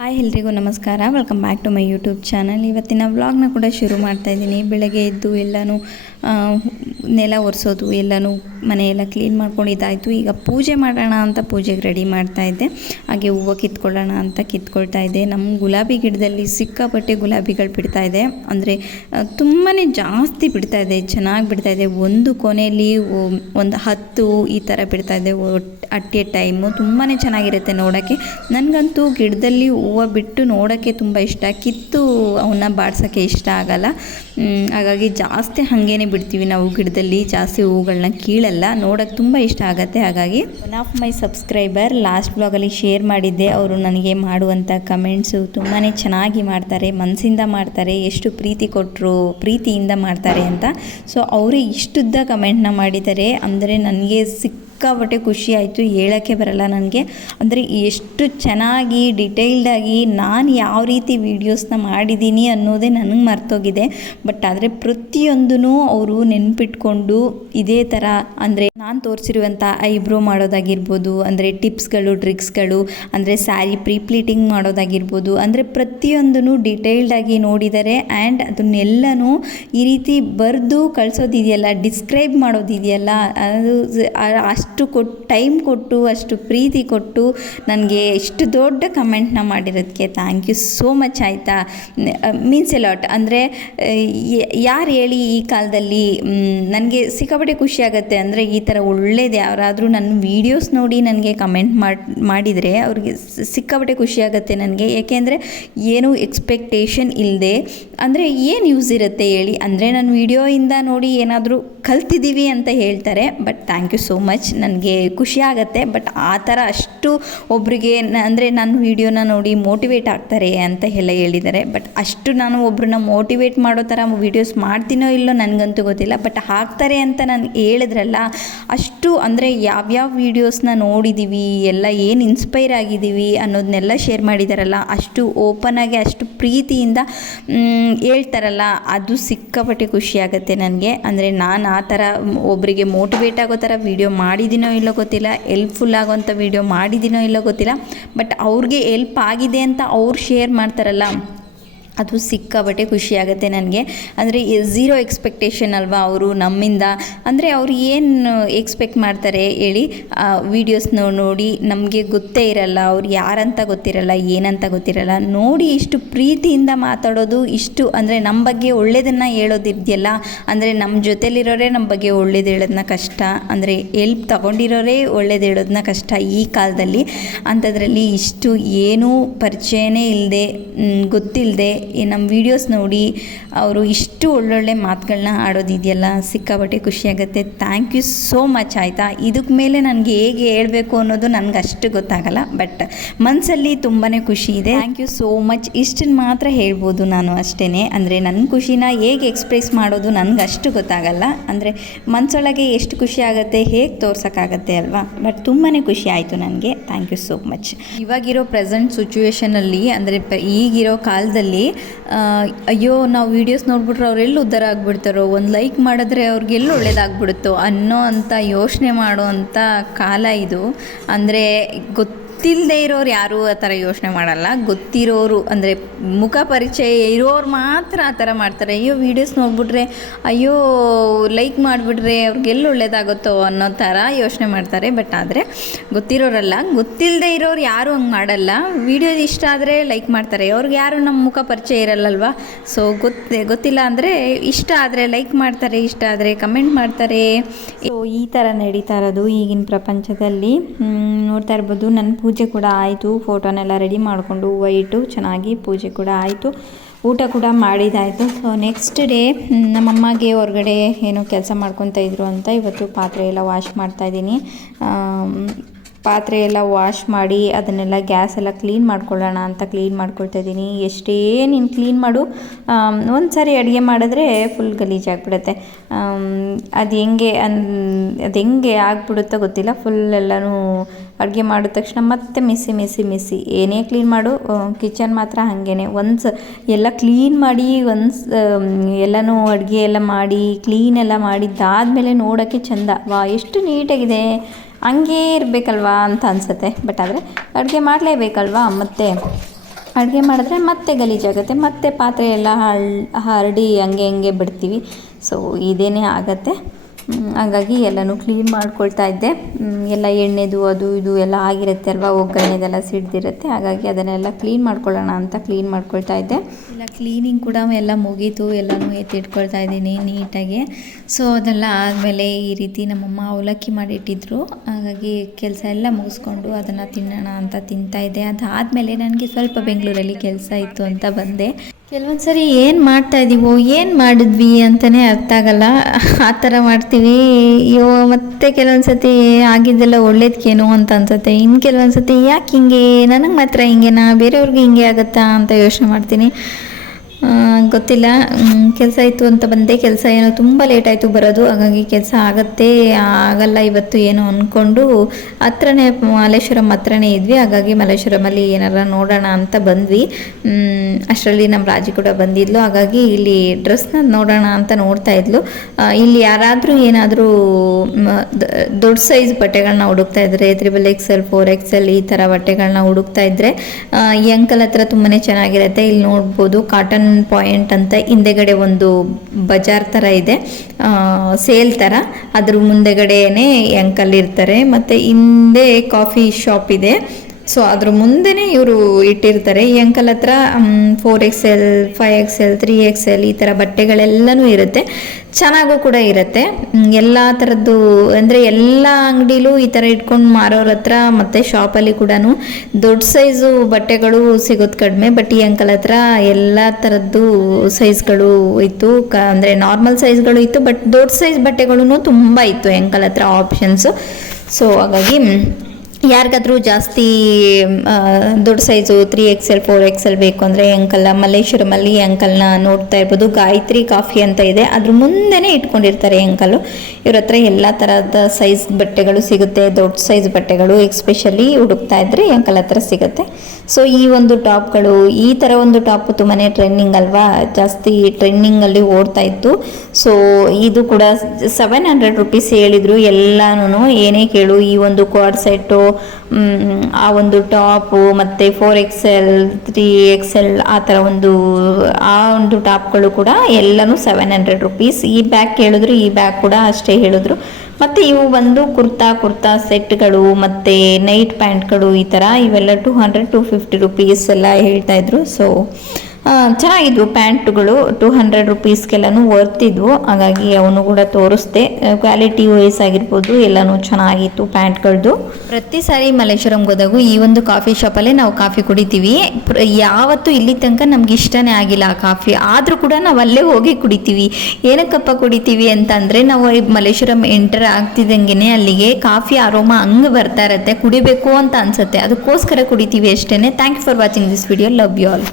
Hi ಎಲ್ರಿಗೂ ನಮಸ್ಕಾರ. Welcome back to my YouTube channel. ಇವತ್ತಿನ ವ್ಲಾಗ್ನ ಕೂಡ ಶುರು ಮಾಡ್ತಾಯಿದ್ದೀನಿ. ಬೆಳಗ್ಗೆ ಎದ್ದು ಎಲ್ಲನೂ ನೆಲ ಒರೆಸೋದು ಎಲ್ಲನೂ ಮನೆಯೆಲ್ಲ ಕ್ಲೀನ್ ಮಾಡ್ಕೊಂಡಿದ್ದಾಯಿತು. ಈಗ ಪೂಜೆ ಮಾಡೋಣ ಅಂತ ಪೂಜೆಗೆ ರೆಡಿ ಮಾಡ್ತಾಯಿದ್ದೆ. ಹಾಗೆ ಹೂವು ಕಿತ್ಕೊಳ್ಳೋಣ ಅಂತ ಕಿತ್ಕೊಳ್ತಾ ಇದ್ದೆ. ನಮ್ಮ ಗುಲಾಬಿ ಗಿಡದಲ್ಲಿ ಸಿಕ್ಕಾಪಟ್ಟೆ ಗುಲಾಬಿಗಳು ಬಿಡ್ತಾಯಿದೆ. ಅಂದರೆ ತುಂಬಾ ಜಾಸ್ತಿ ಬಿಡ್ತಾಯಿದೆ, ಚೆನ್ನಾಗಿ ಬಿಡ್ತಾಯಿದೆ. ಒಂದು ಕೊನೆಯಲ್ಲಿ ಒಂದು 10 ಈ ಥರ ಬಿಡ್ತಾಯಿದೆ ಅಟ್ ಎ ಟೈಮು. ತುಂಬಾ ಚೆನ್ನಾಗಿರುತ್ತೆ ನೋಡೋಕ್ಕೆ. ನನಗಂತೂ ಗಿಡದಲ್ಲಿ ಹೂವು ಬಿಟ್ಟು ನೋಡೋಕ್ಕೆ ತುಂಬ ಇಷ್ಟ, ಕಿತ್ತು ಅವನ್ನ ಬಾಡ್ಸೋಕ್ಕೆ ಇಷ್ಟ ಆಗಲ್ಲ. ಹಾಗಾಗಿ ಜಾಸ್ತಿ ಹಾಗೇ ಬಿಡ್ತೀವಿ ನಾವು ಗಿಡದಲ್ಲಿ, ಜಾಸ್ತಿ ಹೂವುಗಳನ್ನ ಕೀಳಲ್ಲ. ನೋಡೋಕ್ಕೆ ತುಂಬ ಇಷ್ಟ ಆಗುತ್ತೆ. ಹಾಗಾಗಿ one of my subscriber last ಬ್ಲಾಗಲ್ಲಿ ಶೇರ್ ಮಾಡಿದ್ದೆ. ಅವರು ನನಗೆ ಮಾಡುವಂಥ ಕಮೆಂಟ್ಸು ತುಂಬಾ ಚೆನ್ನಾಗಿ ಮಾಡ್ತಾರೆ, ಮನಸ್ಸಿಂದ ಮಾಡ್ತಾರೆ, ಎಷ್ಟು ಪ್ರೀತಿ ಕೊಟ್ಟರು, ಪ್ರೀತಿಯಿಂದ ಮಾಡ್ತಾರೆ ಅಂತ. ಸೊ ಅವರೇ ಇಷ್ಟುದ್ದ ಕಮೆಂಟ್ನ ಮಾಡಿದ್ದಾರೆ. ಅಂದರೆ ನನಗೆ ಸಿಕ್ಕಾಪಟ್ಟೆ ಖುಷಿ ಆಯಿತು, ಹೇಳೋಕ್ಕೆ ಬರಲ್ಲ ನನಗೆ. ಅಂದರೆ ಎಷ್ಟು ಚೆನ್ನಾಗಿ ಡಿಟೇಲ್ಡಾಗಿ ನಾನು ಯಾವ ರೀತಿ ವೀಡಿಯೋಸ್ನ ಮಾಡಿದ್ದೀನಿ ಅನ್ನೋದೇ ನನಗೆ ಮರ್ತೋಗಿದೆ. ಬಟ್ ಆದರೆ ಪ್ರತಿಯೊಂದೂ ಅವರು ನೆನ್ಪಿಟ್ಕೊಂಡು ಇದೇ ಥರ, ಅಂದರೆ ನಾನು ತೋರಿಸಿರುವಂಥ ಐಬ್ರೋ ಮಾಡೋದಾಗಿರ್ಬೋದು, ಅಂದರೆ ಟಿಪ್ಸ್ಗಳು, ಟ್ರಿಕ್ಸ್ಗಳು, ಅಂದರೆ ಸ್ಯಾರಿ ಪ್ರೀಪ್ಲೀಟಿಂಗ್ ಮಾಡೋದಾಗಿರ್ಬೋದು, ಅಂದರೆ ಪ್ರತಿಯೊಂದೂ ಡಿಟೇಲ್ಡಾಗಿ ನೋಡಿದ್ದಾರೆ. ಆ್ಯಂಡ್ ಅದನ್ನೆಲ್ಲನೂ ಈ ರೀತಿ ಬರೆದು ಕಳಿಸೋದಿದೆಯಲ್ಲ, ಡಿಸ್ಕ್ರೈಬ್ ಮಾಡೋದಿದೆಯಲ್ಲ, ಅದು ಅಷ್ಟು ಟೈಮ್ ಕೊಟ್ಟು, ಅಷ್ಟು ಪ್ರೀತಿ ಕೊಟ್ಟು ನನಗೆ ಇಷ್ಟು ದೊಡ್ಡ ಕಮೆಂಟ್ನ ಮಾಡಿರೋದಕ್ಕೆ ಥ್ಯಾಂಕ್ ಯು ಸೋ ಮಚ್. ಆಯಿತಾ, ಮೀನ್ಸ್ ಎ ಲಾಟ್. ಅಂದರೆ ಯಾರು ಹೇಳಿ ಈ ಕಾಲದಲ್ಲಿ ನನಗೆ ಸಿಕ್ಕಾಪಟ್ಟೆ ಖುಷಿ ಆಗುತ್ತೆ. ಅಂದರೆ ಈ ಥರ ಒಳ್ಳೇದು ಯಾರಾದರೂ ನನ್ನ ವೀಡಿಯೋಸ್ ನೋಡಿ ನನಗೆ ಕಮೆಂಟ್ ಮಾಡಿದರೆ ಅವ್ರಿಗೆ ಸಿಕ್ಕಾಪಟ್ಟೆ ಖುಷಿ ಆಗುತ್ತೆ ನನಗೆ. ಏಕೆಂದರೆ ಏನೂ ಎಕ್ಸ್ಪೆಕ್ಟೇಷನ್ ಇಲ್ಲದೆ, ಅಂದರೆ ಏನು ಯೂಸ್ ಇರುತ್ತೆ ಹೇಳಿ. ಅಂದರೆ ನನ್ನ ವೀಡಿಯೋಯಿಂದ ನೋಡಿ ಏನಾದರೂ ಕಲ್ತಿದ್ದೀವಿ ಅಂತ ಹೇಳ್ತಾರೆ. But thank you so much, ನನಗೆ ಖುಷಿ ಆಗುತ್ತೆ. ಬಟ್ ಆ ಥರ ಅಷ್ಟು ಒಬ್ರಿಗೆ ಅಂದರೆ ನನ್ನ ವೀಡಿಯೋನ ನೋಡಿ ಮೋಟಿವೇಟ್ ಆಗ್ತಾರೆ ಅಂತ ಎಲ್ಲ ಹೇಳಿದ್ದಾರೆ. ಬಟ್ ಅಷ್ಟು ನಾನು ಒಬ್ರನ್ನ ಮೋಟಿವೇಟ್ ಮಾಡೋ ಥರ ವೀಡಿಯೋಸ್ ಮಾಡ್ತೀನೋ ಇಲ್ಲೋ ನನಗಂತೂ ಗೊತ್ತಿಲ್ಲ. ಬಟ್ ಹಾಕ್ತಾರೆ ಅಂತ ನಾನು ಹೇಳಿದ್ರಲ್ಲ, ಅಷ್ಟು ಅಂದರೆ ಯಾವ್ಯಾವ ವೀಡಿಯೋಸ್ನ ನೋಡಿದ್ದೀವಿ, ಎಲ್ಲ ಏನು ಇನ್ಸ್ಪೈರ್ ಆಗಿದ್ದೀವಿ ಅನ್ನೋದನ್ನೆಲ್ಲ ಶೇರ್ ಮಾಡಿದಾರಲ್ಲ, ಅಷ್ಟು ಓಪನಾಗಿ, ಅಷ್ಟು ಪ್ರೀತಿಯಿಂದ ಹೇಳ್ತಾರಲ್ಲ, ಅದು ಸಿಕ್ಕಾಪಟ್ಟೆ ಖುಷಿಯಾಗುತ್ತೆ ನನಗೆ. ಅಂದರೆ ನಾನು ಆ ಥರ ಒಬ್ಬರಿಗೆ ಮೋಟಿವೇಟ್ ಆಗೋ ಥರ ವೀಡಿಯೋ ಮಾಡಿದ್ದೀನೋ ಇಲ್ಲೋ ಗೊತ್ತಿಲ್ಲ, ಹೆಲ್ಪ್ಫುಲ್ ಆಗೋವಂಥ ವೀಡಿಯೋ ಮಾಡಿದ್ದೀನೋ ಇಲ್ಲೋ ಗೊತ್ತಿಲ್ಲ. ಬಟ್ ಅವ್ರಿಗೆ ಹೆಲ್ಪ್ ಆಗಿದೆ ಅಂತ ಅವ್ರು ಶೇರ್ ಮಾಡ್ತಾರಲ್ಲ, ಅದು ಸಿಕ್ಕಾಪಟ್ಟೆ ಖುಷಿಯಾಗುತ್ತೆ ನನಗೆ. ಅಂದರೆ ಝೀರೋ ಎಕ್ಸ್ಪೆಕ್ಟೇಷನ್ ಅಲ್ವಾ ಅವರು ನಮ್ಮಿಂದ. ಅಂದರೆ ಅವ್ರು ಏನು ಎಕ್ಸ್ಪೆಕ್ಟ್ ಮಾಡ್ತಾರೆ ಹೇಳಿ, ವೀಡಿಯೋಸ್ನ ನೋಡಿ ನಮಗೆ ಗೊತ್ತೇ ಇರಲ್ಲ, ಅವ್ರು ಯಾರಂತ ಗೊತ್ತಿರಲ್ಲ, ಏನಂತ ಗೊತ್ತಿರಲ್ಲ, ನೋಡಿ ಇಷ್ಟು ಪ್ರೀತಿಯಿಂದ ಮಾತಾಡೋದು, ಇಷ್ಟು ಅಂದರೆ ನಮ್ಮ ಬಗ್ಗೆ ಒಳ್ಳೇದನ್ನು ಹೇಳೋದಿದೆಯಲ್ಲ. ಅಂದರೆ ನಮ್ಮ ಜೊತೆಲಿರೋರೇ ನಮ್ಮ ಬಗ್ಗೆ ಒಳ್ಳೇದು ಹೇಳೋದನ್ನ ಕಷ್ಟ, ಅಂದರೆ ಹೆಲ್ಪ್ ತಗೊಂಡಿರೋರೇ ಒಳ್ಳೇದು ಹೇಳೋದನ್ನ ಕಷ್ಟ ಈ ಕಾಲದಲ್ಲಿ. ಅಂಥದ್ರಲ್ಲಿ ಇಷ್ಟು ಏನೂ ಪರಿಚಯನೇ ಇಲ್ಲದೆ, ಗೊತ್ತಿಲ್ಲದೆ ನಮ್ಮ ವೀಡಿಯೋಸ್ ನೋಡಿ ಅವರು ಇಷ್ಟು ಒಳ್ಳೊಳ್ಳೆ ಮಾತುಗಳನ್ನ ಆಡೋದಿದೆಯಲ್ಲ, ಸಿಕ್ಕಾಪಟ್ಟೆ ಖುಷಿಯಾಗುತ್ತೆ. Thank you so much. ಆಯಿತಾ, ಇದಕ್ಕೆ ಮೇಲೆ ನನಗೆ ಹೇಗೆ ಹೇಳಬೇಕು ಅನ್ನೋದು ನನಗೆ ಅಷ್ಟು ಗೊತ್ತಾಗಲ್ಲ. ಬಟ್ ಮನಸ್ಸಲ್ಲಿ ತುಂಬಾ ಖುಷಿ ಇದೆ. Thank you so much. ಇಷ್ಟನ್ನು ಮಾತ್ರ ಹೇಳ್ಬೋದು ನಾನು ಅಷ್ಟೇ. ಅಂದರೆ ನನ್ನ ಖುಷಿನ ಹೇಗೆ ಎಕ್ಸ್ಪ್ರೆಸ್ ಮಾಡೋದು ನನಗೆ ಅಷ್ಟು ಗೊತ್ತಾಗಲ್ಲ. ಅಂದರೆ ಮನಸ್ಸೊಳಗೆ ಎಷ್ಟು ಖುಷಿ ಆಗುತ್ತೆ, ಹೇಗೆ ತೋರ್ಸೋಕ್ಕಾಗತ್ತೆ ಅಲ್ವಾ. ಬಟ್ ತುಂಬಾ ಖುಷಿ ಆಯಿತು ನನಗೆ. Thank you so much. ಇವಾಗಿರೋ ಪ್ರೆಸೆಂಟ್ ಸಿಚುವೇಷನಲ್ಲಿ, ಅಂದರೆ ಈಗಿರೋ ಕಾಲದಲ್ಲಿ, ಅಯ್ಯೋ ನಾವು ವೀಡಿಯೋಸ್ ನೋಡ್ಬಿಟ್ರೆ ಅವರೆಲ್ಲ ಉದ್ಧಾರ ಆಗಿಬಿಡ್ತಾರೋ, ಒಂದು ಲೈಕ್ ಮಾಡಿದ್ರೆ ಅವ್ರಿಗೆಲ್ಲ ಒಳ್ಳೇದಾಗ್ಬಿಡುತ್ತೋ ಅನ್ನೋ ಅಂಥ ಯೋಚನೆ ಮಾಡೋ ಅಂಥ ಕಾಲ ಇದು. ಅಂದರೆ ಗೊತ್ತಿಲ್ಲದೆ ಇರೋರು ಯಾರೂ ಆ ಥರ ಯೋಚನೆ ಮಾಡಲ್ಲ. ಗೊತ್ತಿರೋರು, ಅಂದರೆ ಮುಖ ಪರಿಚಯ ಇರೋರು ಮಾತ್ರ ಆ ಥರ ಮಾಡ್ತಾರೆ. ಅಯ್ಯೋ ವೀಡಿಯೋಸ್ ನೋಡ್ಬಿಟ್ರೆ, ಅಯ್ಯೋ ಲೈಕ್ ಮಾಡಿಬಿಟ್ರೆ ಅವ್ರಿಗೆಲ್ಲ ಒಳ್ಳೇದಾಗುತ್ತೋ ಅನ್ನೋ ಥರ ಯೋಚನೆ ಮಾಡ್ತಾರೆ. ಬಟ್ ಆದರೆ ಗೊತ್ತಿರೋರಲ್ಲ, ಗೊತ್ತಿಲ್ಲದೆ ಇರೋರು ಯಾರೂ ಹಂಗೆ ಮಾಡಲ್ಲ. ವೀಡಿಯೋ ಇಷ್ಟ ಆದರೆ ಲೈಕ್ ಮಾಡ್ತಾರೆ, ಅವ್ರಿಗೆ ಯಾರು ನಮ್ಮ ಮುಖ ಪರಿಚಯ ಇರಲ್ಲಲ್ವ. ಸೊ ಗೊತ್ತಿಲ್ಲ ಅಂದರೆ ಇಷ್ಟ ಆದರೆ ಲೈಕ್ ಮಾಡ್ತಾರೆ, ಇಷ್ಟ ಆದರೆ ಕಮೆಂಟ್ ಮಾಡ್ತಾರೆ. ಸೊ ಈ ಥರ ನಡೀತಾ ಇರೋದು ಈಗಿನ ಪ್ರಪಂಚದಲ್ಲಿ. ನೋಡ್ತಾ ಇರ್ಬೋದು, ನನ್ನ ಪೂಜೆ ಕೂಡ ಆಯಿತು. ಫೋಟೋನೆಲ್ಲ ರೆಡಿ ಮಾಡಿಕೊಂಡು ಹೂವು ಇಟ್ಟು ಚೆನ್ನಾಗಿ ಪೂಜೆ ಕೂಡ ಆಯಿತು, ಊಟ ಕೂಡ ಮಾಡಿದ್ದಾಯಿತು. ಸೊ ನೆಕ್ಸ್ಟ್ ಡೇ ನಮ್ಮಮ್ಮಗೆ ಹೊರಗಡೆ ಏನೋ ಕೆಲಸ ಮಾಡ್ಕೊತಾ ಇದ್ರು ಅಂತ ಇವತ್ತು ಪಾತ್ರೆ ಎಲ್ಲ ವಾಶ್ ಮಾಡ್ತಾಯಿದ್ದೀನಿ. ಪಾತ್ರೆ ಎಲ್ಲ ವಾಶ್ ಮಾಡಿ ಅದನ್ನೆಲ್ಲ ಗ್ಯಾಸ್ ಎಲ್ಲ ಕ್ಲೀನ್ ಮಾಡ್ಕೊಳ್ಳೋಣ ಅಂತ ಕ್ಲೀನ್ ಮಾಡ್ಕೊಳ್ತಾ ಇದ್ದೀನಿ. ಎಷ್ಟೇ ನೀನು ಕ್ಲೀನ್ ಮಾಡು, ಒಂದು ಸಾರಿ ಅಡುಗೆ ಮಾಡಿದ್ರೆ ಫುಲ್ ಗಲೀಜಾಗಿಬಿಡುತ್ತೆ. ಅದು ಹೆಂಗೆ ಆಗ್ಬಿಡುತ್ತೋ ಗೊತ್ತಿಲ್ಲ. ಫುಲ್ ಎಲ್ಲನೂ ಅಡುಗೆ ಮಾಡಿದ ತಕ್ಷಣ ಮತ್ತೆ ಮಿಸ್ಸಿ ಏನೇ ಕ್ಲೀನ್ ಮಾಡು, ಕಿಚನ್ ಮಾತ್ರ ಹಾಗೇ ಎಲ್ಲ ಕ್ಲೀನ್ ಮಾಡಿ ಎಲ್ಲನೂ ಅಡುಗೆ ಎಲ್ಲ ಮಾಡಿ ಕ್ಲೀನ್ ಎಲ್ಲ ಮಾಡಿದ್ದಾದಮೇಲೆ ನೋಡೋಕ್ಕೆ ಚೆಂದ. ವಾ ಎಷ್ಟು ನೀಟಾಗಿದೆ, ಹಂಗೇ ಇರಬೇಕಲ್ವಾ ಅಂತ ಅನಿಸುತ್ತೆ. ಬಟ್ ಆದರೆ ಅಡುಗೆ ಮಾಡಲೇಬೇಕಲ್ವಾ, ಮತ್ತು ಅಡುಗೆ ಮಾಡಿದ್ರೆ ಮತ್ತೆ ಗಲೀಜಾಗುತ್ತೆ, ಮತ್ತೆ ಪಾತ್ರೆ ಎಲ್ಲ ಹರಡಿ ಹಂಗೆ ಬಿಡ್ತೀವಿ. ಸೊ ಇದೇನೇ ಆಗತ್ತೆ. ಹಾಗಾಗಿ ಎಲ್ಲನೂ ಕ್ಲೀನ್ ಮಾಡ್ಕೊಳ್ತಾ ಇದ್ದೆ. ಎಲ್ಲ ಎಣ್ಣೆದು ಅದು ಇದು ಎಲ್ಲ ಆಗಿರುತ್ತೆ ಅಲ್ವಾ, ಒಗ್ಗರಣೆದೆಲ್ಲ ಸಿಡ್ದಿರುತ್ತೆ. ಹಾಗಾಗಿ ಅದನ್ನೆಲ್ಲ ಕ್ಲೀನ್ ಮಾಡ್ಕೊಳ್ಳೋಣ ಅಂತ ಕ್ಲೀನ್ ಮಾಡ್ಕೊಳ್ತಾ ಇದ್ದೆ. ಎಲ್ಲ ಕ್ಲೀನಿಂಗ್ ಕೂಡ ಎಲ್ಲ ಮುಗೀತು, ಎಲ್ಲನೂ ಎತ್ತಿಟ್ಕೊಳ್ತಾ ಇದ್ದೀನಿ ನೀಟಾಗಿ. ಸೊ ಅದೆಲ್ಲ ಆದಮೇಲೆ ಈ ರೀತಿ ನಮ್ಮಮ್ಮ ಅವಲಕ್ಕಿ ಮಾಡಿಟ್ಟಿದ್ರು. ಹಾಗಾಗಿ ಕೆಲಸ ಎಲ್ಲ ಮುಗಿಸ್ಕೊಂಡು ಅದನ್ನು ತಿನ್ನೋಣ ಅಂತ ತಿಂತಾಯಿದ್ದೆ. ಅದಾದಮೇಲೆ ನನಗೆ ಸ್ವಲ್ಪ ಬೆಂಗಳೂರಲ್ಲಿ ಕೆಲಸ ಇತ್ತು ಅಂತ ಬಂದೆ. ಕೆಲವೊಂದು ಸರಿ ಏನು ಮಾಡ್ತಾಯಿದ್ದೀವೋ ಏನು ಮಾಡಿದ್ವಿ ಅಂತಲೇ ಅರ್ಥ ಆಗಲ್ಲ, ಆ ಥರ ಮಾಡ್ತೀವಿ. ಅಯ್ಯೋ ಮತ್ತೆ ಕೆಲವೊಂದು ಸತಿ ಆಗಿದ್ದೆಲ್ಲ ಒಳ್ಳೇದಕ್ಕೇನೋ ಅಂತ ಅನ್ಸುತ್ತೆ. ಇನ್ನು ಕೆಲವೊಂದು ಸತಿ ಯಾಕೆ ಹಿಂಗೆ, ನನಗೆ ಮಾತ್ರ ಹಿಂಗೆನಾ, ಬೇರೆಯವ್ರಿಗೆ ಹಿಂಗೆ ಆಗುತ್ತಾ ಅಂತ ಯೋಚನೆ ಮಾಡ್ತೀನಿ. ಗೊತ್ತಿಲ್ಲ. ಕೆಲಸ ಇತ್ತು ಅಂತ ಬಂದೆ. ಕೆಲಸ ಏನೋ ತುಂಬ ಲೇಟ್ ಆಯಿತು ಬರೋದು. ಹಾಗಾಗಿ ಕೆಲಸ ಆಗಲ್ಲ ಇವತ್ತು ಏನೋ ಅಂದ್ಕೊಂಡು ಹತ್ರನೇ ಮಲ್ಲೇಶ್ವರಂ ಹತ್ರನೇ ಇದ್ವಿ. ಹಾಗಾಗಿ ಮಲ್ಲೇಶ್ವರಮಲ್ಲಿ ಏನಾರ ನೋಡೋಣ ಅಂತ ಬಂದ್ವಿ. ಅಷ್ಟರಲ್ಲಿ ನಮ್ಮ ರಾಜಿ ಕೂಡ ಬಂದಿದ್ಲು. ಹಾಗಾಗಿ ಇಲ್ಲಿ ಡ್ರೆಸ್ನ ನೋಡೋಣ ಅಂತ ನೋಡ್ತಾ ಇದ್ಲು. ಇಲ್ಲಿ ಯಾರಾದರೂ ಏನಾದರೂ ದೊಡ್ಡ ಸೈಜ್ ಬಟ್ಟೆಗಳನ್ನ ಹುಡುಕ್ತಾ ಇದ್ದರೆ, 3XL 4XL ಈ ಥರ ಬಟ್ಟೆಗಳನ್ನ ಹುಡುಕ್ತಾ ಇದ್ದರೆ ಈ ಅಂಕಲ್ ಹತ್ರ ತುಂಬಾ ಚೆನ್ನಾಗಿರುತ್ತೆ. ಇಲ್ಲಿ ನೋಡ್ಬೋದು ಕಾಟನ್ ಪಾಯಿಂಟ್ ಅಂತ ಹಿಂದೆಗಡೆ ಒಂದು ಬಜಾರ್ ಥರ ಇದೆ, ಸೇಲ್ ಥರ. ಅದ್ರ ಮುಂದೆಗಡೆನೇ ಅಂಕಲ್ ಇರ್ತಾರೆ. ಮತ್ತು ಹಿಂದೆ ಕಾಫಿ ಶಾಪ್ ಇದೆ. ಸೊ ಅದ್ರ ಮುಂದೆನೇ ಇವರು ಇಟ್ಟಿರ್ತಾರೆ. ಈ ಅಂಕಲ್ ಹತ್ರ 4XL 5XL 3XL ಈ ಥರ ಬಟ್ಟೆಗಳೆಲ್ಲನೂ ಇರುತ್ತೆ. ಚೆನ್ನಾಗೂ ಕೂಡ ಇರುತ್ತೆ. ಎಲ್ಲ ಥರದ್ದು ಅಂದರೆ ಎಲ್ಲ ಅಂಗಡಿಲೂ ಈ ಥರ ಇಟ್ಕೊಂಡು ಮಾರೋರ ಹತ್ರ ಮತ್ತು ಶಾಪಲ್ಲಿ ಕೂಡ ದೊಡ್ಡ ಸೈಜು ಬಟ್ಟೆಗಳು ಸಿಗೋದು ಕಡಿಮೆ. ಬಟ್ ಈ ಅಂಕಲ್ ಹತ್ರ ಎಲ್ಲ ಥರದ್ದು ಸೈಜ್ಗಳು ಇತ್ತು. ಅಂದರೆ ನಾರ್ಮಲ್ ಸೈಜ್ಗಳು ಇತ್ತು, ಬಟ್ ದೊಡ್ಡ ಸೈಜ್ ಬಟ್ಟೆಗಳೂ ತುಂಬ ಇತ್ತು ಅಂಕಲ್ ಹತ್ರ ಆಪ್ಷನ್ಸು. ಸೊ ಹಾಗಾಗಿ ಯಾರಿಗಾದ್ರೂ ಜಾಸ್ತಿ ದೊಡ್ಡ ಸೈಜು 3XL 4XL ಬೇಕು ಅಂದರೆ ಅಂಕಲ್ನ ಮಲ್ಲೇಶ್ವರಮಲ್ಲಿ ಅಂಕಲ್ನ ನೋಡ್ತಾ ಇರ್ಬೋದು. ಗಾಯತ್ರಿ ಕಾಫಿ ಅಂತ ಇದೆ, ಅದ್ರ ಮುಂದೆನೇ ಇಟ್ಕೊಂಡಿರ್ತಾರೆ ಅಂಕಲು. ಇವ್ರ ಹತ್ರ ಎಲ್ಲ ಥರದ ಸೈಜ್ ಬಟ್ಟೆಗಳು ಸಿಗುತ್ತೆ, ದೊಡ್ಡ ಸೈಜ್ ಬಟ್ಟೆಗಳು ಎಕ್ಸ್ಪೆಷಲಿ ಹುಡುಕ್ತಾ ಇದ್ರೆ ಅಂಕಲ್ ಹತ್ರ ಸಿಗುತ್ತೆ. ಸೊ ಈ ಒಂದು ಟಾಪ್ಗಳು, ಈ ಥರ ಒಂದು ಟಾಪ್ ತುಂಬಾ ಟ್ರೆಂಡಿಂಗ್ ಅಲ್ವಾ, ಜಾಸ್ತಿ ಟ್ರೆಂಡಿಂಗಲ್ಲಿ ಓಡ್ತಾ ಇತ್ತು. ಸೊ ಇದು ಕೂಡ 700 ರುಪೀಸ್ ಹೇಳಿದರು ಎಲ್ಲನೂ. ಏನೇ ಕೇಳು, ಈ ಒಂದು ಕ್ವಾಡ್ ಸೆಟ್ಟು, ಆ ಒಂದು ಟಾಪು ಮತ್ತು 4XL 3XL ಆ ಥರ ಆ ಒಂದು ಟಾಪ್ಗಳು ಕೂಡ ಎಲ್ಲನೂ 700 ರುಪೀಸ್. ಈ ಬ್ಯಾಗ್ ಕೇಳಿದ್ರು, ಈ ಬ್ಯಾಗ್ ಕೂಡ ಅಷ್ಟೇ ಹೇಳಿದ್ರು. ಮತ್ತು ಇವು ಬಂದು ಕುರ್ತಾ ಸೆಟ್ಗಳು ಮತ್ತು ನೈಟ್ ಪ್ಯಾಂಟ್ಗಳು ಈ ಥರ ಇವೆಲ್ಲ 200 250 ರುಪೀಸ್ ಎಲ್ಲ ಹೇಳ್ತಾಯಿದ್ರು. ಸೊ ಚೆನ್ನಾಗಿದ್ವು ಪ್ಯಾಂಟ್ಗಳು, 200 ರುಪೀಸ್ಗೆಲ್ಲನೂ ವರ್ತಿದ್ವು. ಹಾಗಾಗಿ ಅವನು ಕೂಡ ತೋರಿಸ್ದೆ. ಕ್ವಾಲಿಟಿ ವೈಸ್ ಆಗಿರ್ಬೋದು ಎಲ್ಲನೂ ಚೆನ್ನಾಗಿತ್ತು ಪ್ಯಾಂಟ್ಗಳದ್ದು. ಪ್ರತಿ ಸಾರಿ ಮಲ್ಲೇಶ್ವರಂಗೆ ಹೋದಾಗೂ ಈ ಒಂದು ಕಾಫಿ ಶಾಪಲ್ಲೇ ನಾವು ಕಾಫಿ ಕುಡಿತೀವಿ. ಯಾವತ್ತೂ ಇಲ್ಲಿ ತನಕ ನಮ್ಗೆ ಇಷ್ಟನೇ ಆಗಿಲ್ಲ ಆ ಕಾಫಿ, ಆದರೂ ಕೂಡ ನಾವು ಅಲ್ಲೇ ಹೋಗಿ ಕುಡಿತೀವಿ. ಏನಕ್ಕಪ್ಪ ಕುಡಿತೀವಿ ಅಂತಂದರೆ, ನಾವು ಮಲ್ಲೇಶ್ವರಂ ಎಂಟರ್ ಆಗ್ತಿದ್ದಂಗೆ ಅಲ್ಲಿಗೆ ಕಾಫಿ ಅರೋಮಾ ಹಂಗೆ ಬರ್ತಾ ಇರುತ್ತೆ, ಕುಡಿಬೇಕು ಅಂತ ಅನ್ಸುತ್ತೆ. ಅದಕ್ಕೋಸ್ಕರ ಕುಡಿತೀವಿ ಅಷ್ಟೇ. Thank you for watching this video. Love you all.